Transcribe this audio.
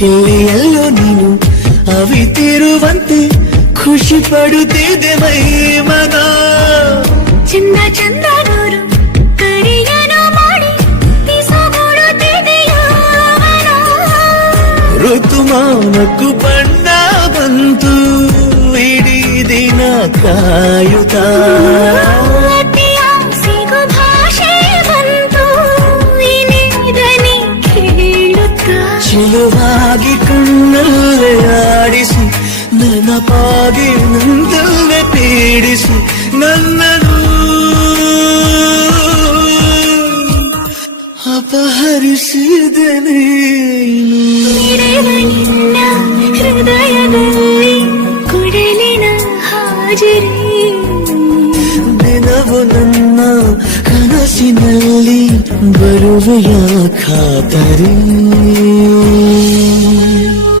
ಇಲ್ಲಿ ಎಲ್ಲೋ ನೀನು ಅವಿತಿರುವಂತೆ ಖುಷಿ ಪಡುತ್ತಿದೆ ಮೈ ಮನ. ಚಂದ ಚಂದ ನೂರು ಕರಿಯನು ಮಾಡಿ ಋತುಮಾನಕ್ಕೂ ಬಣ್ಣ ಬಂತು ಇಡೀ ದಿನ ಕಾಯುತ್ತ. ಸಿಗು ಭಾಷೆ ಬಂತು ದನಿ ಕೇಳುತ್ತ. ಚಿಲುವಾಗಿ ಕಣ್ಣಲ್ಲೇ ಆಡಿಸಿ ನೆನಪಾಗಿ ನಂದಲ್ಲೇ ಪೀಡಿಸಿ ನನ್ನನು ಅಪಹರಿಸಿದೆ ನೀನು. ನಿನ್ನ ಹೃದಯದಲ್ಲಿ ಕುಡಲಿನ ಹಾಜರಿ. ದಿನವು ನನ್ನ ಕನಸಿನಲ್ಲಿ ಬರುವೆಯ ಖಾತರಿ.